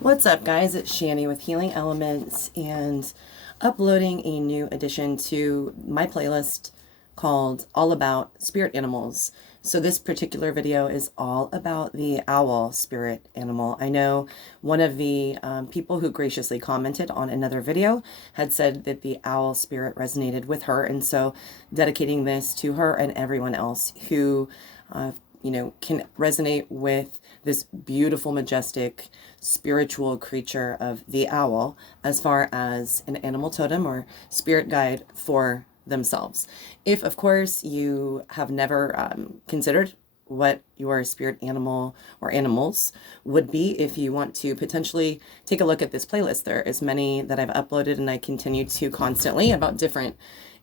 What's up, guys? It's Shani with Healing Elements and uploading a new addition to my playlist called All About Spirit Animals. So this particular video is all about the owl spirit animal. I know one of the people who graciously commented on another video had said that the owl spirit resonated with her, and so dedicating this to her and everyone else who can resonate with this beautiful, majestic, spiritual creature of the owl as far as an animal totem or spirit guide for themselves. If, of course, you have never considered what your spirit animal or animals would be, if you want to potentially take a look at this playlist, there is many that I've uploaded and I continue to constantly about different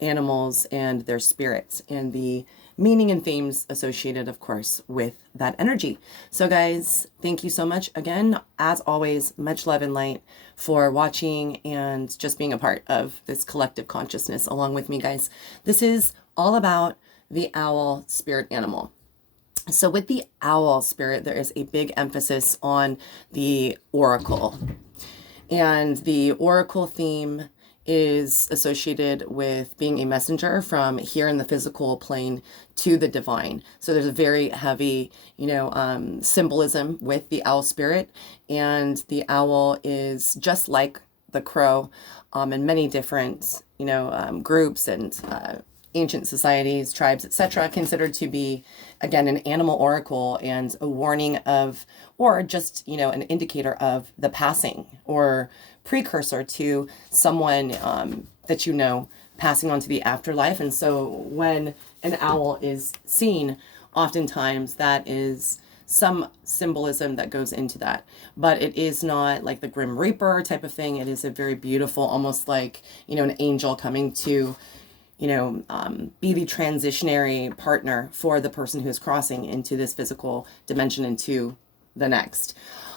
animals and their spirits and the meaning and themes associated, of course, with that energy. So guys, thank you so much again. As always, much love and light for watching and just being a part of this collective consciousness along with me, guys. This is all about the owl spirit animal. So with the owl spirit, there is a big emphasis on the oracle. And the oracle theme is associated with being a messenger from here in the physical plane to the divine. So there's a very heavy, symbolism with the owl spirit, and the owl is just like the crow, in many different, groups and ancient societies, tribes, etc., considered to be, again, an animal oracle and a warning of, or just, an indicator of the passing or precursor to someone that passing on to the afterlife. And so when an owl is seen, oftentimes that is some symbolism that goes into that. But it is not like the Grim Reaper type of thing. It is a very beautiful, almost like, an angel coming to be the transitionary partner for the person who's crossing into this physical dimension into the next.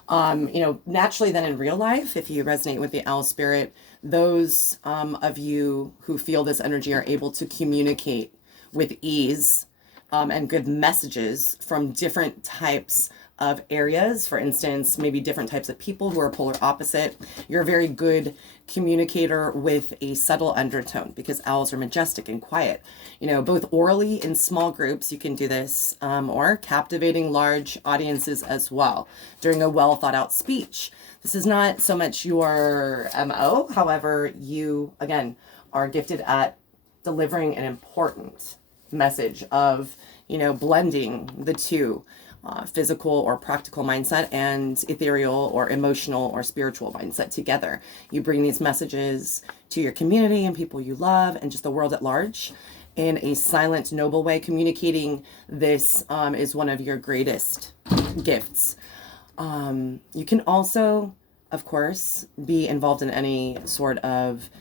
Naturally then in real life, if you resonate with the owl spirit, those of you who feel this energy are able to communicate with ease and give messages from different types of areas. For instance, maybe different types of people who are polar opposite. You're a very good communicator with a subtle undertone because owls are majestic and quiet. Both orally in small groups, you can do this, or captivating large audiences as well during a well thought out speech. This is not so much your MO. However, you, again, are gifted at delivering an important message of, blending the two. Physical or practical mindset and ethereal or emotional or spiritual mindset together. You bring these messages to your community and people you love and just the world at large in a silent, noble way. Communicating this is one of your greatest gifts. You can also, of course, be involved in any sort of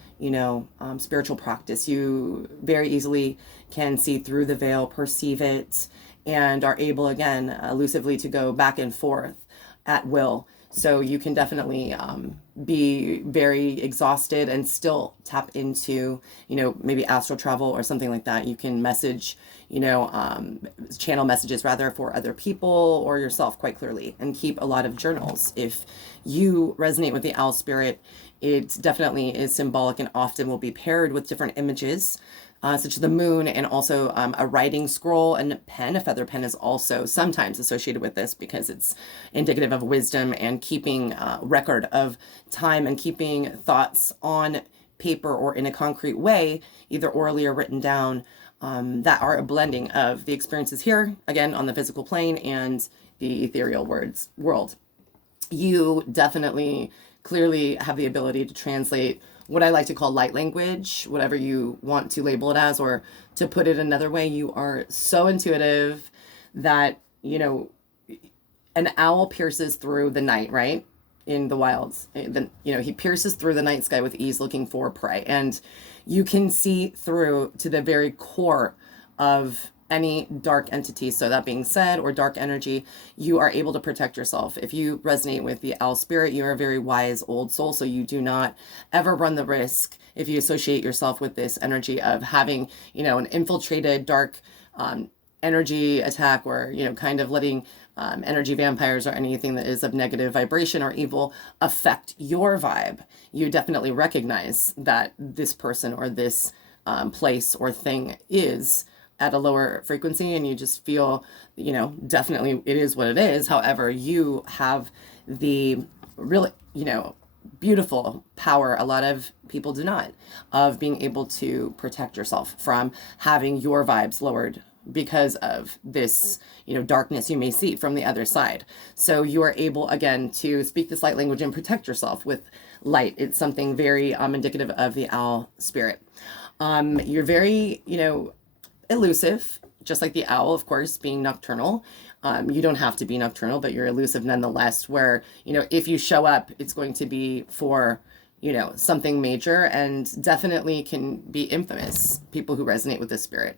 spiritual practice. You very easily can see through the veil, perceive it, and are able, again, elusively to go back and forth at will. So you can definitely be very exhausted and still tap into, maybe astral travel or something like that. You can message, channel messages rather for other people or yourself quite clearly, and keep a lot of journals. If you resonate with the owl spirit, it definitely is symbolic and often will be paired with different images, such as the moon, and also a writing scroll and pen. A feather pen is also sometimes associated with this because it's indicative of wisdom and keeping record of time and keeping thoughts on paper or in a concrete way, either orally or written down, that are a blending of the experiences here, again, on the physical plane and the ethereal world. You definitely clearly have the ability to translate what I like to call light language, whatever you want to label it as, or to put it another way, you are so intuitive that, an owl pierces through the night, right? In the wilds, he pierces through the night sky with ease looking for prey. And you can see through to the very core of any dark entity. So that being said, or dark energy, you are able to protect yourself. If you resonate with the owl spirit, you are a very wise old soul. So you do not ever run the risk, if you associate yourself with this energy, of having, an infiltrated dark energy attack, or, kind of letting energy vampires or anything that is of negative vibration or evil affect your vibe, you definitely recognize that this person or this place or thing is at a lower frequency, and you just feel, definitely it is what it is. However, you have the really, beautiful power, a lot of people do not, of being able to protect yourself from having your vibes lowered because of this, darkness you may see from the other side. So you are able, again, to speak this light language and protect yourself with light. It's something very indicative of the owl spirit. You're very, elusive, just like the owl, of course, being nocturnal. You don't have to be nocturnal, but you're elusive nonetheless, where, if you show up, it's going to be for, something major, and definitely can be infamous, people who resonate with this spirit.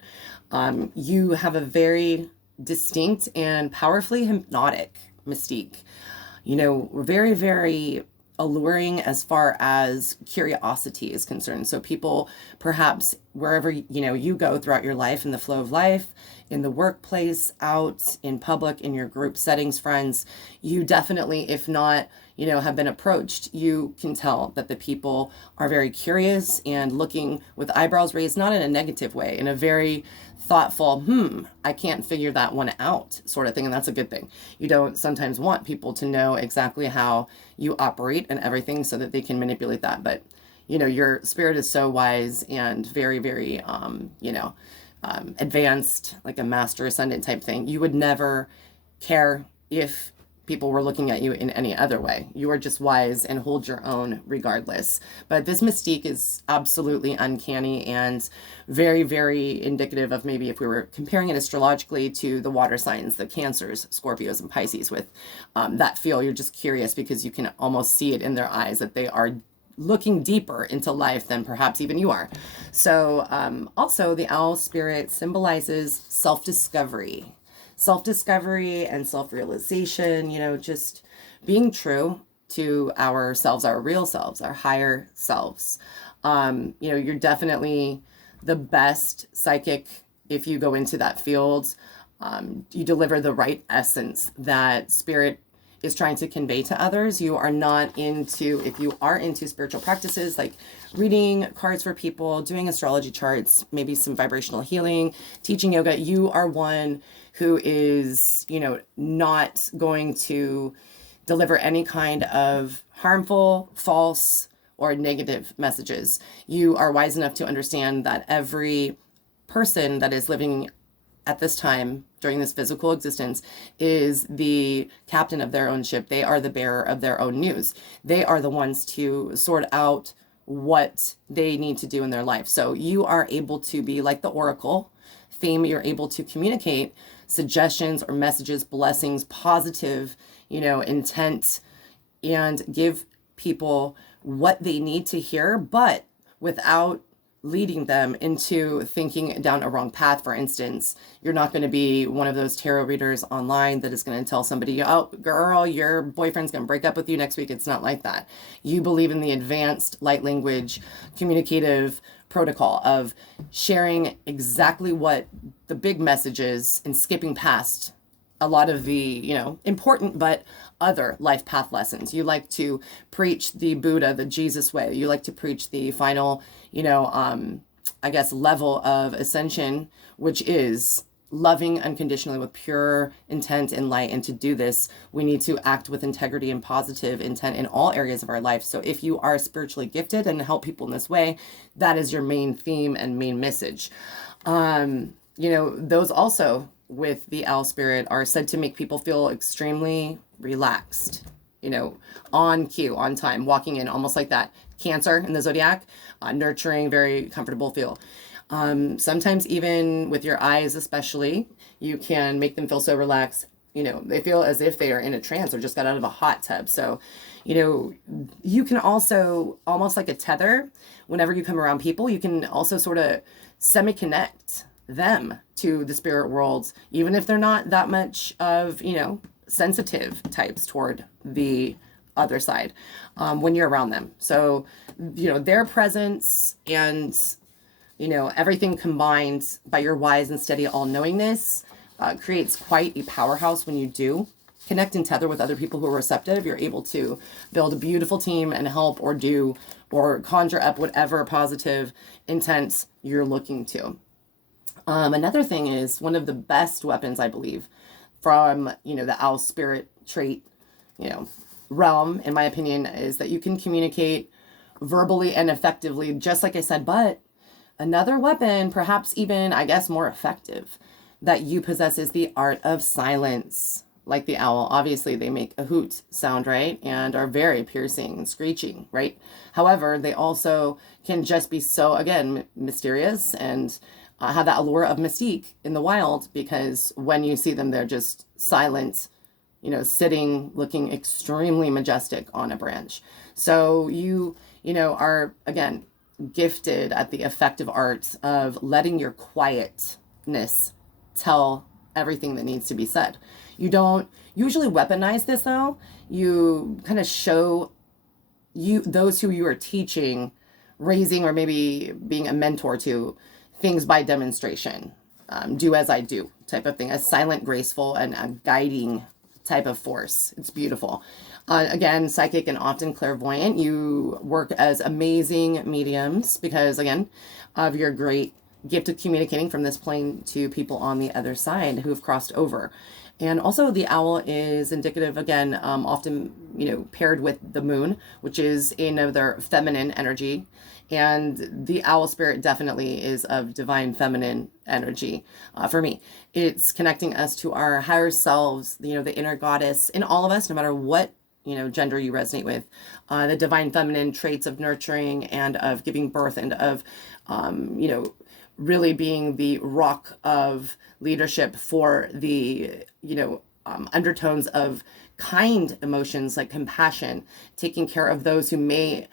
You have a very distinct and powerfully hypnotic mystique. Very, very alluring as far as curiosity is concerned. So people, perhaps wherever, you go throughout your life, in the flow of life, in the workplace, out in public, in your group settings, friends, you definitely, if not, have been approached, you can tell that the people are very curious and looking with eyebrows raised, not in a negative way, in a very thoughtful, I can't figure that one out sort of thing. And that's a good thing. You don't sometimes want people to know exactly how you operate and everything so that they can manipulate that. But, your spirit is so wise and very, very, advanced, like a master ascendant type thing. You would never care if people were looking at you in any other way. You are just wise and hold your own regardless. But this mystique is absolutely uncanny and very, very indicative of, maybe if we were comparing it astrologically to the water signs, the Cancers, Scorpios, and Pisces, with that feel. You're just curious because you can almost see it in their eyes that they are looking deeper into life than perhaps even you are. So also the owl spirit symbolizes self-discovery and self-realization, just being true to ourselves, our real selves, our higher selves. You're definitely the best psychic if you go into that field. You deliver the right essence that spirit is trying to convey to others. You are not into, if you are into spiritual practices like reading cards for people, doing astrology charts, maybe some vibrational healing, teaching yoga, you are one who is, not going to deliver any kind of harmful, false, or negative messages. You are wise enough to understand that every person that is living at this time during this physical existence is the captain of their own ship. They are the bearer of their own news. They are the ones to sort out what they need to do in their life. So you are able to be like the oracle theme. You're able to communicate suggestions or messages, blessings, positive, intent, and give people what they need to hear, but without leading them into thinking down a wrong path. For instance, you're not going to be one of those tarot readers online that is going to tell somebody, oh, girl, your boyfriend's going to break up with you next week. It's not like that. You believe in the advanced light language, communicative protocol of sharing exactly what the big message is and skipping past a lot of the, important but other life path lessons. You like to preach the Buddha, the Jesus way. You like to preach the final, level of ascension, which is loving unconditionally with pure intent and light. And to do this, we need to act with integrity and positive intent in all areas of our life. So if you are spiritually gifted and help people in this way, that is your main theme and main message. Those also with the owl spirit are said to make people feel extremely relaxed, on cue, on time, walking in almost like that Cancer in the zodiac, nurturing, very comfortable feel. Sometimes even with your eyes especially, you can make them feel so relaxed. They feel as if they are in a trance or just got out of a hot tub. So, you can also, almost like a tether, whenever you come around people, you can also sort of semi-connect them to the spirit worlds, even if they're not that much of, sensitive types toward the other side when you're around them. So, their presence and, everything combined by your wise and steady all-knowingness creates quite a powerhouse when you do connect and tether with other people who are receptive. You're able to build a beautiful team and help or do or conjure up whatever positive intent you're looking to. Another thing is one of the best weapons, I believe, from, the owl spirit trait, realm, in my opinion, is that you can communicate verbally and effectively, just like I said. But another weapon, perhaps even, I guess, more effective, that you possess is the art of silence. Like the owl, obviously they make a hoot sound, right? And are very piercing and screeching, right? However, they also can just be so, again, mysterious and have that allure of mystique in the wild, because when you see them, they're just silent, sitting, looking extremely majestic on a branch. So you are, again, gifted at the effective art of letting your quietness tell everything that needs to be said. You don't usually weaponize this, though. You kind of show those who you are teaching, raising, or maybe being a mentor to, things by demonstration. Do as I do type of thing. A silent, graceful, and a guiding type of force. It's beautiful. Again, psychic and often clairvoyant. You work as amazing mediums because, again, of your great gift of communicating from this plane to people on the other side who have crossed over. And also the owl is indicative, again, often, paired with the moon, which is another feminine energy. And the owl spirit definitely is of divine feminine energy for me. It's connecting us to our higher selves, the inner goddess in all of us, no matter what, gender you resonate with. The divine feminine traits of nurturing and of giving birth and of, really being the rock of leadership for the, undertones of kind emotions like compassion, taking care of those who may,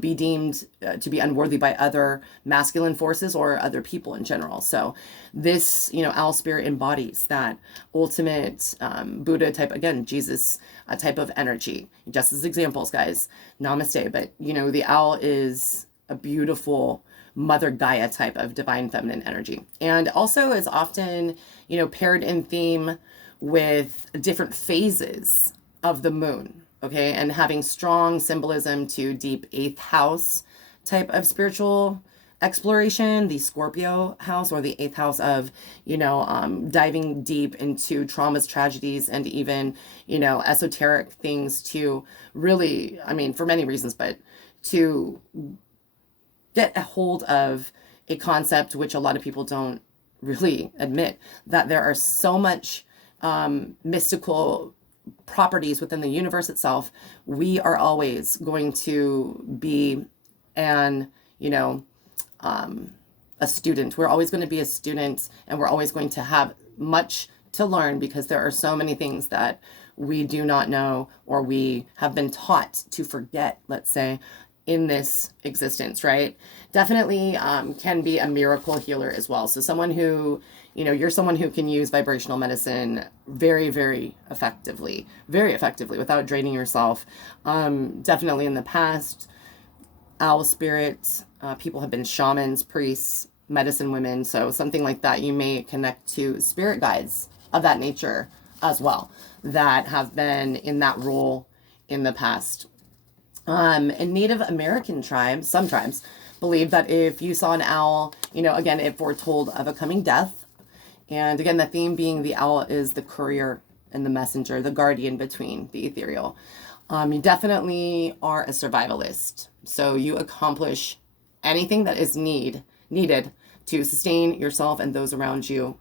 be deemed to be unworthy by other masculine forces or other people in general. So this, owl spirit embodies that ultimate Buddha type, again, Jesus type of energy. Just as examples, guys, namaste. But, the owl is a beautiful Mother Gaia type of divine feminine energy. And also is often, paired in theme with different phases of the moon, okay? And having strong symbolism to deep 8th house type of spiritual exploration, the Scorpio house, or the 8th house of, diving deep into traumas, tragedies, and even, esoteric things to really, for many reasons, but to get a hold of a concept which a lot of people don't really admit, that there are so much mystical properties within the universe itself. We are always going to be a student. We're always going to be a student, and we're always going to have much to learn, because there are so many things that we do not know, or we have been taught to forget, let's say, in this existence, right? Definitely can be a miracle healer as well. So someone who, you're someone who can use vibrational medicine very, very effectively without draining yourself. Definitely in the past, owl spirits, people have been shamans, priests, medicine women. So something like that, you may connect to spirit guides of that nature as well, that have been in that role in the past. In Native American tribes, some tribes believe that if you saw an owl, again, it foretold of a coming death. And again, the theme being the owl is the courier and the messenger, the guardian between the ethereal. You definitely are a survivalist. So you accomplish anything that is needed to sustain yourself and those around you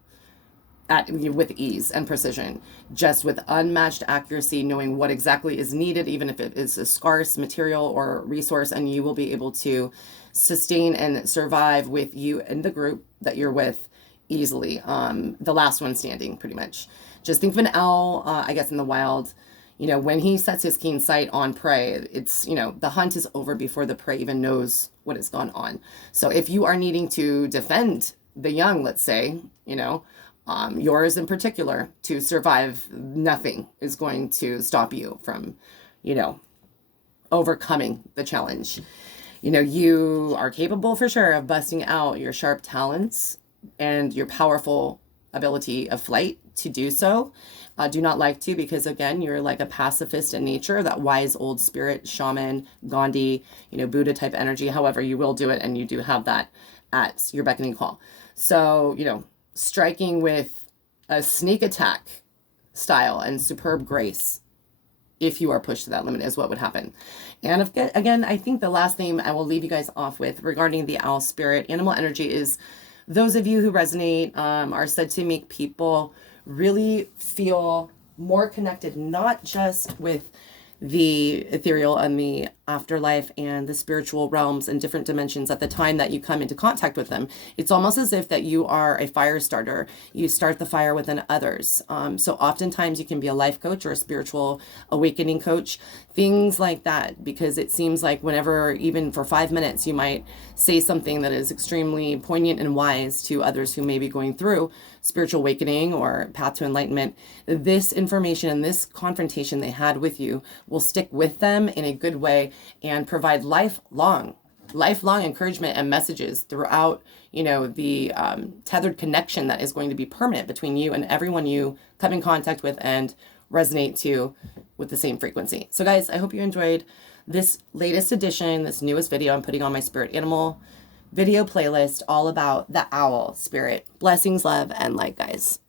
with ease and precision, just with unmatched accuracy, knowing what exactly is needed, even if it is a scarce material or resource, and you will be able to sustain and survive with you and the group that you're with easily. The last one standing, pretty much. Just think of an owl, I guess, in the wild. When he sets his keen sight on prey, it's, the hunt is over before the prey even knows what has gone on. So if you are needing to defend the young, let's say, yours in particular, to survive, nothing is going to stop you from, overcoming the challenge. You are capable for sure of busting out your sharp talents and your powerful ability of flight to do so. Do not like to, because again, you're like a pacifist in nature, that wise old spirit, shaman, Gandhi, Buddha type energy. However, you will do it, and you do have that at your beckoning call. So, striking with a sneak attack style and superb grace, if you are pushed to that limit, is what would happen. And again, I think the last thing I will leave you guys off with regarding the owl spirit animal energy is, those of you who resonate are said to make people really feel more connected, not just with the ethereal and the afterlife and the spiritual realms and different dimensions at the time that you come into contact with them. It's almost as if that you are a fire starter. You start the fire within others. So oftentimes you can be a life coach or a spiritual awakening coach, things like that, because it seems like whenever, even for 5 minutes, you might say something that is extremely poignant and wise to others who may be going through spiritual awakening or path to enlightenment. This information and this confrontation they had with you will stick with them in a good way and provide lifelong encouragement and messages throughout, the tethered connection that is going to be permanent between you and everyone you come in contact with and resonate to with the same frequency. So guys, I hope you enjoyed this latest edition, this newest video I'm putting on my spirit animal video playlist, all about the owl spirit. Blessings, love, and light, guys.